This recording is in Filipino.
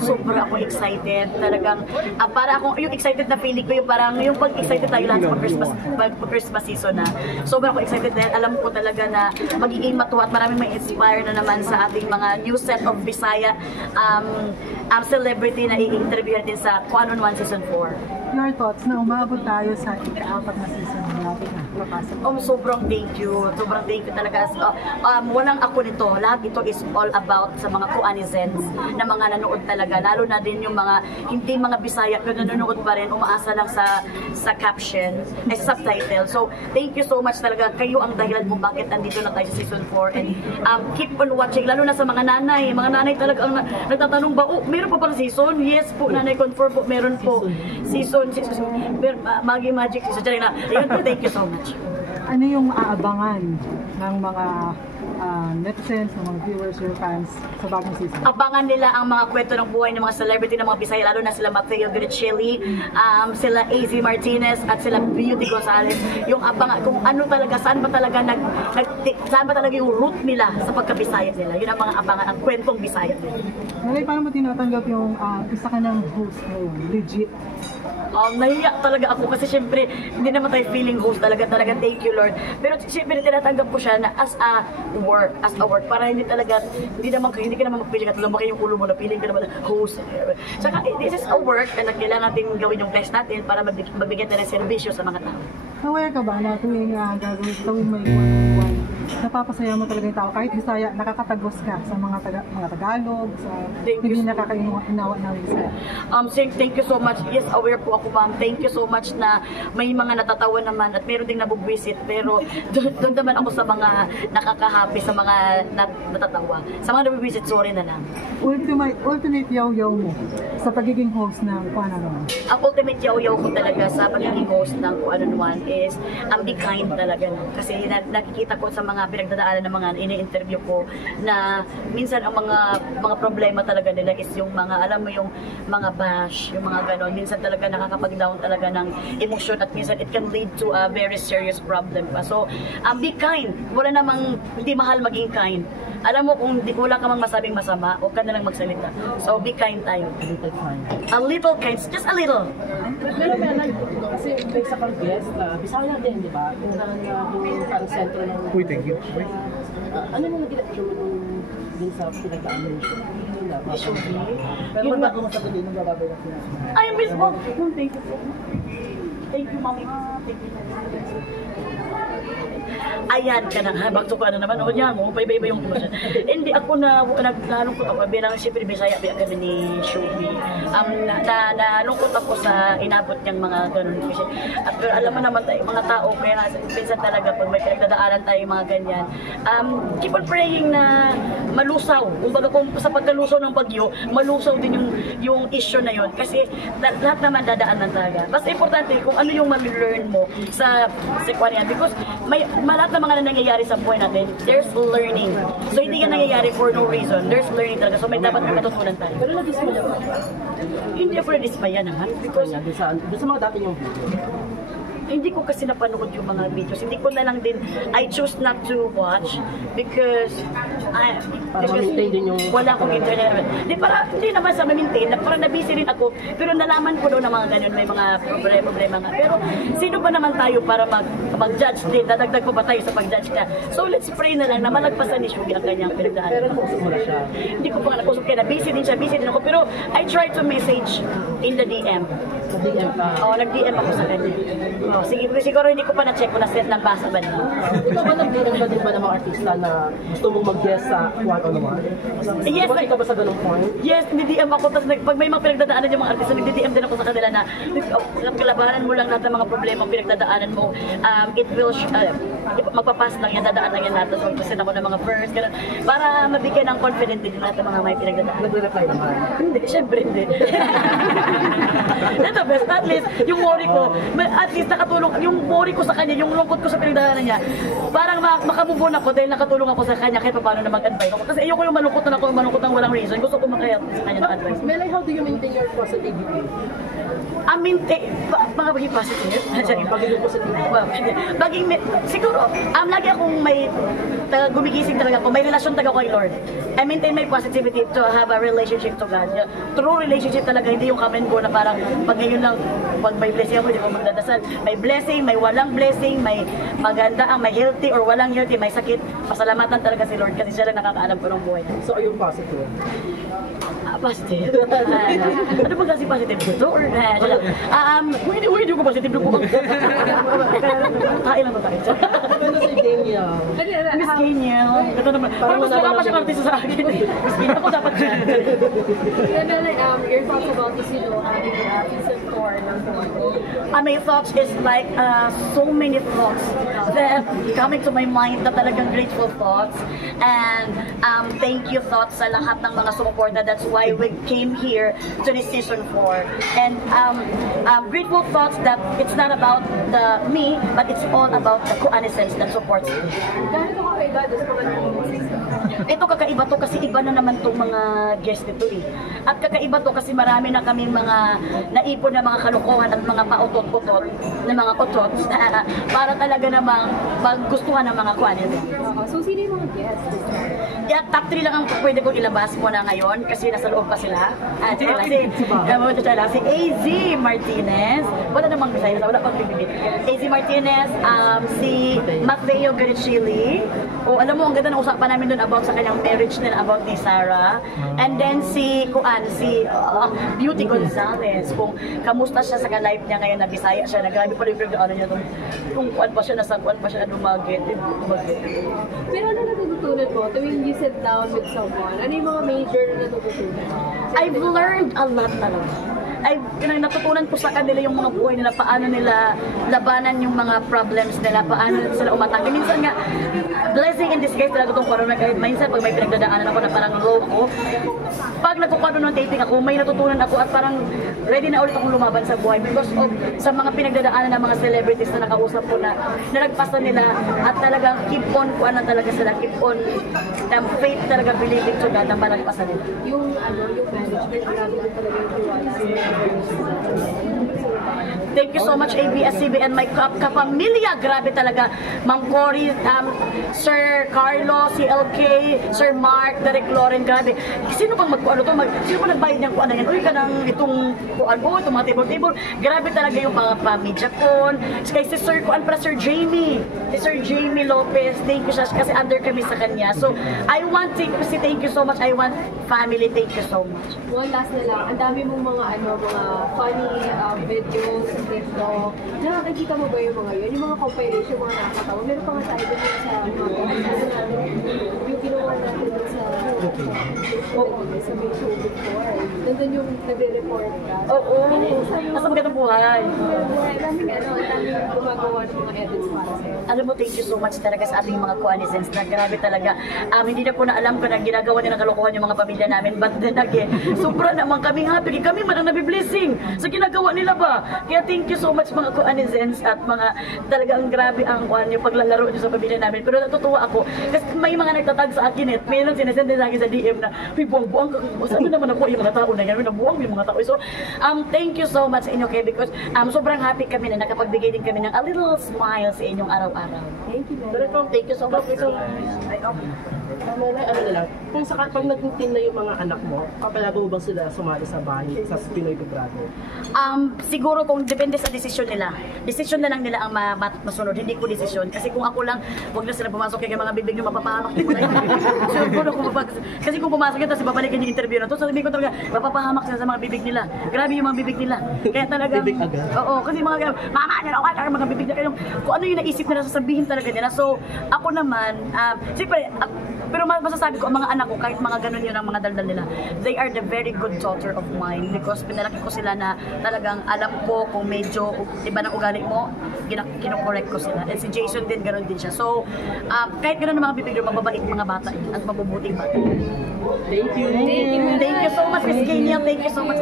Sobra ako excited. Talagang, para akong, yung excited na feeling ko, yung parang, yung pag-excited tayo lahat sa Christmas season na. Sobra ako excited dahil alam ko talaga na magiging matuwa at maraming may inspire na naman sa ating mga new set of Bisaya celebrity na i-interview natin sa Kuan on One Season 4. Your thoughts na umabot tayo sa ika-apat na season natin na mapasok? Sobrang thank you. Sobrang thank you talaga. Walang ako nito. Lahat ito is all about sa mga Kuanizens na mga nanood talaga. Lalo na din yung mga hindi mga Bisaya pero nanonood pa rin, umaasa lang sa caption, subtitle. So, thank you so much talaga. Kayo ang dahilan kung bakit nandito na tayo sa season 4. And keep on watching. Lalo na sa mga nanay. Mga nanay talaga ang nagtatanong ba, meron pa bang season? Yes po, nanay, confirm po, meron po. Season, Magic season. Thank you so much. Ano yung aabangan ng mga netizens, ng mga viewers, your fans sa bagong season? Abangan nila ang mga kwento ng buhay ng mga celebrity ng mga Bisaya, lalo na sila Mateo Guricelli, sila AZ Martinez at sila Beauty Gonzalez. Yung abangan kung ano talaga, saan ba talaga yung root nila sa pagka-Bisaya nila. Yun ang mga abangan, ang kwentong Bisaya nila. Malay, paano mo tinatanggap yung isa ka ng host ngayon? Legit? Nahiya talaga ako kasi syempre hindi naman tayo feeling host talaga thank you Lord, pero syempre tinatanggap ko siya na as a work para hindi ka naman magpiling at lumaki yung ulo mo na feeling ka naman host. Saka this is a work na kailangan natin gawin yung best natin para magbigyan tayo ng serbisyo sa mga tao. Aware ka ba na tuwing gagawin may one-on-one, napapasaya mo talaga yung tao kahit Bisaya, nakakatagos ka sa mga Tagalog, sa hindi nakakainawa ng Bisaya? Thank you so much. Yes, aware po ako, ma'am. Thank you so much na may mga natatawa naman at meron ding nabubwisit, pero doon naman ako sa mga nakaka-happy, sa mga natatawa. Sa mga nabubwisit, sorry na lang. Ultimate yaw-yaw mo sa pagiging host ng Kuan on One? Ang ultimate yaw-yaw ko talaga sa pagiging host ng Kuan on One is be kind talaga. Kasi nakikita ko sa mga pinagdadaanan ng mga ini-interview ko na minsan ang mga problema talaga nila is yung mga, alam mo, yung mga bash, yung mga ganon. Minsan talaga nakakapag-down talaga ng emosyon at minsan it can lead to a very serious problem pa. So, be kind. Wala namang hindi mahal maging kind. Alam mo, kung wala ka mang masabing masama, huwag ka na lang magsalita. So, be kind tayo. A little kind. A little kind. Just a little. Pero kasi may isa kang guest na Bisaya din, di ba? Yung parang sentro ng... Uy, thank you. Ano yung nag-reaction mo din sa pinagdaanan mo siya? Pero bago mo sabihin, nagbababay na sinabi. Ay, Miss Bob. Thank you so much. Thank you, Mami. Thank you. Ayan ka na, bakto ka na naman, o niya mo, paiba-iba yung emotion. Hindi ako nalungkot ako, bilang siyempre Bisaya, kami ni Shubi. Nalungkot ako sa inabot niyang mga ganun. At alam mo naman tayo, mga tao, kaya minsan talaga, pag may pinagdadaanan tayo, mga ganyan, keep on praying na malusaw. Kumbaga kung sa pagkalusaw ng bagyo, malusaw din yung issue na yun. Kasi lahat naman dadaanan talaga. Basta importante kung ano yung ma-learn mo sa Kuan yan. Because lahat ng mga nangyayari sa buhay natin, there's learning. So hindi yan nangyayari for no reason. There's learning talaga. So dapat may matutunan tayo. Pero nag-dismaya ba? Hindi ako na-dismaya naman. Because doon sa mga dati yung video. Hindi ko kasi napanood yung mga videos. Hindi ko na lang din, I choose not to watch because maintain din yung... wala akong internet. Hindi naman sa maintain, parang nabisi rin ako. Pero nalaman ko daw na mga ganyan, may mga problema nga. Pero sino ba naman tayo para mag-judge din? Dadagdag pa ba tayo sa pag-judge ka? So let's pray na lang na malagpasan ni Shubi ang kanyang pinagdaanan. Pero nakusap mo na siya? Hindi ko pa nga nakusap kaya busy din ako. Pero I try to message in the DM. Sa DM ka? Oo, nag-DM ako sa kanya. Sige, siguro hindi ko pa na-check kung na-set ng basa ba niya. Ikaw ba nag-DM ka din ba ng mga artista na gusto mong mag-guest sa Kuan on One? Yes, ka ba sa ganung point? Yes, nag-DM ako. Tapos pag may mga pinagdadaanan yung mga artista, nag-DM din ako sa kanila na kalabanan mo lang lahat ng mga problema pinagdadaanan mo. It will, magpapas lang yan, dadaan lang yan lahat. Tapos mag-present ako ng mga verse, ganun. Para mabigyan ng confident din lahat ng mga may pinagdadaanan. Nag-reply naman? Hindi, syempre hindi. Ito, best, at least, yung worry ko, at least nakatulong, yung worry ko sa kanya, yung lungkot ko sa pinagdaanan niya, parang makamove on ako dahil nakatulong ako sa kanya kahit paano na mag-advise ako. Kasi ayoko yung malungkot na ako, malungkot ng walang reason. Gusto ko makaya sa kanya ng advice. Melay, how do you maintain your positivity? Mga maging positive. Pagiging positive. Siguro, lagi akong may gumigising talaga ako, may relasyon talaga ako kay Lord. I maintain my positivity to have a relationship to God. True relationship talaga, hindi yung come and go na parang pag ngayon lang, pag may blessing ako, hindi ko magdadasal. May blessing, may walang blessing, may maganda, may healthy or walang healthy, may sakit. Pasalamatan talaga si Lord kasi siya lang nakakaalam ko ng buhay. So, are you positive? Positive? Ano ba kasi positive dito? Or hindi ko positive dito. Tayo lang ba tayo? Ano si Daniel? Miss Daniel. Ito naman. Parang mas mukha pa siyang artista sa akin. Miss Daniel, ako dapat dyan. Your thoughts about this, having a season 4 ng My thoughts is like so many thoughts that coming to my mind na talagang grateful thoughts and thank you thoughts sa lahat ng mga sumuporta. That's why we came here to this season 4 and grateful thoughts that it's not about me but it's all about the Kuanisens that supports me. Ganito ka kaiba doon sa mga Ito kakaiba to kasi iba na naman tong mga guest nito eh. At kakaiba to kasi marami na kaming mga naipon na mga kalokohan at mga pautot-utot na mga utot para talaga namang maggustuhan ng mga Kuanisens. So, sino yung mga guests? Yeah, top 3 lang ang pwede kong ilabas muna ngayon kasi nasa loob pa sila. Si AZ Martinez, wala namang Bisaya, wala pang bibigit. AZ Martinez, si Mateo Garicili, alam mo, ang ganda ng usapan namin doon about sa kanyang marriage nila, about ni Sarah. And then si Beauty Gonzalez, kung kamusta siya sa ka-life niya ngayon na Bisaya siya, na grabe pa rin yung ano niya, kung kuan pa siya, nasa kuan pa siya na dumagit. Pero ano natututunan mo tuwing you sit down with someone? Ano yung mga major na natututunan? I've learned a lot talaga. Natutunan ko sa kanila yung mga buhay nila, paano nila labanan yung mga problems nila, paano sila umatake. Minsan nga, blessing in disguise talaga itong corona. Kahit minsan pag may pinagdadaanan ako na parang low ako, pag nagkukwado ng taping ako, may natutunan ako at parang ready na ulit akong lumaban sa buhay because of sa mga pinagdadaanan ng mga celebrities na nakausap ko na nagpasa nila at talagang keep on talaga sila, keep on faith talaga, believing to God na malagpasan nila. Yung management, grabe din talaga yung Thank you so much ABS-CBN, my kapamilya, grabe talaga. Ma'am Cory, Sir Carlo, CLK, Sir Mark, Derek Loren, grabe. Sino bang sino bang nagbayad niyang kuan na yan? Uy, kanang itong kuan mo, itong mga table. Grabe talaga yung mga pamilya ko. Kay si Sir kuan para Sir Jamie. Si Sir Jamie Lopez, thank you siya kasi under kami sa kanya. So, I want to say thank you so much. I want family, thank you so much. One last na lang, ang dami mong mga funny videos sa TikTok. Nakakikita mo ba yung mga yun? Yung mga compilation, mga nakakatawa. Meron pa nga tayo dun sa yung ginawa natin dun sa may show before. Nandun yung nagre-report ka. Oo. Nasa magandang buhay. Daming gumagawa ng mga edits para sa'yo. Alam mo, thank you so much talaga sa ating mga Kuanisens na grabe talaga. Hindi na po na alam ko na ginagawa nilang kalokohan yung mga pamilya namin. But then again, sobra naman kami happy. Kami man ang nabiblessing sa ginagawa nila ba. Kaya thank you so much mga Kuanisens at mga talagang grabe ang yung paglalaro niyo sa pamilya namin. Pero natutuwa ako kasi may mga nagtatag sa akin may lang sinasend din sa akin sa DM na buwang-buwang ka. Saan naman ako yung mga tao na yan? Nabuwang yung mga tao. So, thank you so much sa inyo kay because sobrang happy kami na nakapagbigay din kami ng a little smile sa inyong araw-araw. Thank you, Thank you so much. Ano na lang, kung pag nag-teen na yung mga anak mo, papalago mo bang sila sumali sa bahay, sa Pinoy Big Brother? Siguro kung depende sa desisyon nila. Desisyon na lang nila ang masunod, hindi ko desisyon. Kasi kung ako lang, huwag na sila pumasok kaya mga bibig nyo mapapahamak din mo na yun. Kasi kung pumasok yun, tapos babalikan yung interview na to, sabihin ko talaga, mapapahamak sila sa mga bibig nila. Grabe yung mga bibig nila. Kaya talaga, bibig agad? Oo, kasi mga mama nila, mga bibig nila, kung ano yung naisip nila, sasabihin talaga nila. So, ako naman, siyempre, pero masasabi ko, ang mga anak ko, kahit mga ganun yun ang mga daldal nila, they are the very good daughter of mine because pinalaki ko sila na talagang alam ko kung medyo iba ng ugali mo, kinokorek ko sila. And si Jason din, ganun din siya. So, kahit ganun ang mga bibig nyo, mababait mga bata at mabubuting bata. Thank you! Thank you so much, Miss Kenya. Thank you so much.